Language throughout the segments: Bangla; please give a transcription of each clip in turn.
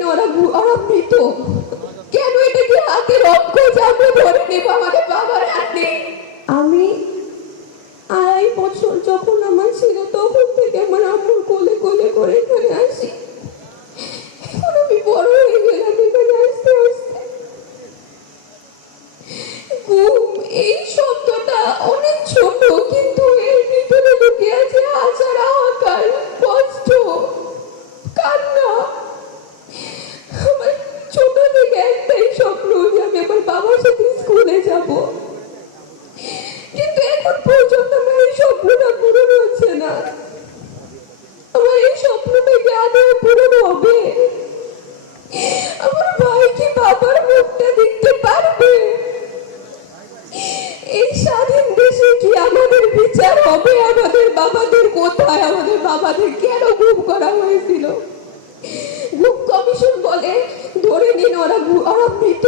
নিন ওরা মৃত। কেন এটাকে হাতের অক্ষজ আমরা ধরে নেব? আমাদের বাবার হাত নেই। আমি 2.5 বছর যখন আমার ছিল তখন থেকে আমার আম্মুর কোলে কোলে করে এখানে আসি। এখন আমি বড় হয়ে গেলাম এখানে আসতে আসতে। ঘুম এই শব্দটা অনেক ছোট, কিন্তু এর ভিতরে লুকিয়ে আছে হাজার হাহাকার, কষ্ট, কান্না। আমার ছোট থেকে একটাই স্বপ্ন যে আমি আমার বাবার সাথে স্কুলে যাব, কিন্তু এখন পর্যন্ত আমার এই স্বপ্নটা পূরণ হচ্ছে না। আমার এই স্বপ্নটা কি আদৌ পূরণ হবে? আমার ভাই কি বাবার মুখটা দেখতে পারবে? এই স্বাধীন দেশে কি আমাদের বিচার হবে? আমাদের বাবাদের কোথায়? আমাদের বাবাদের কেন গুম করা হয়েছিল? গুম কমিশন বলে ধরে নিন ওরা মৃত।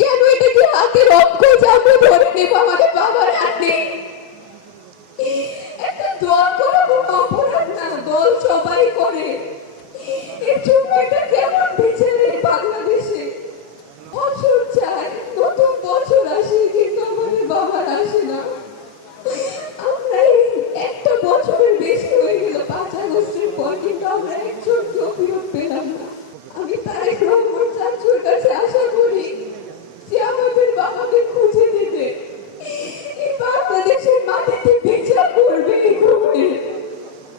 কেন এটাকে হাতের অক্ষজ আমরা ধরে নেব? আমাদের বাবার হাত নেই।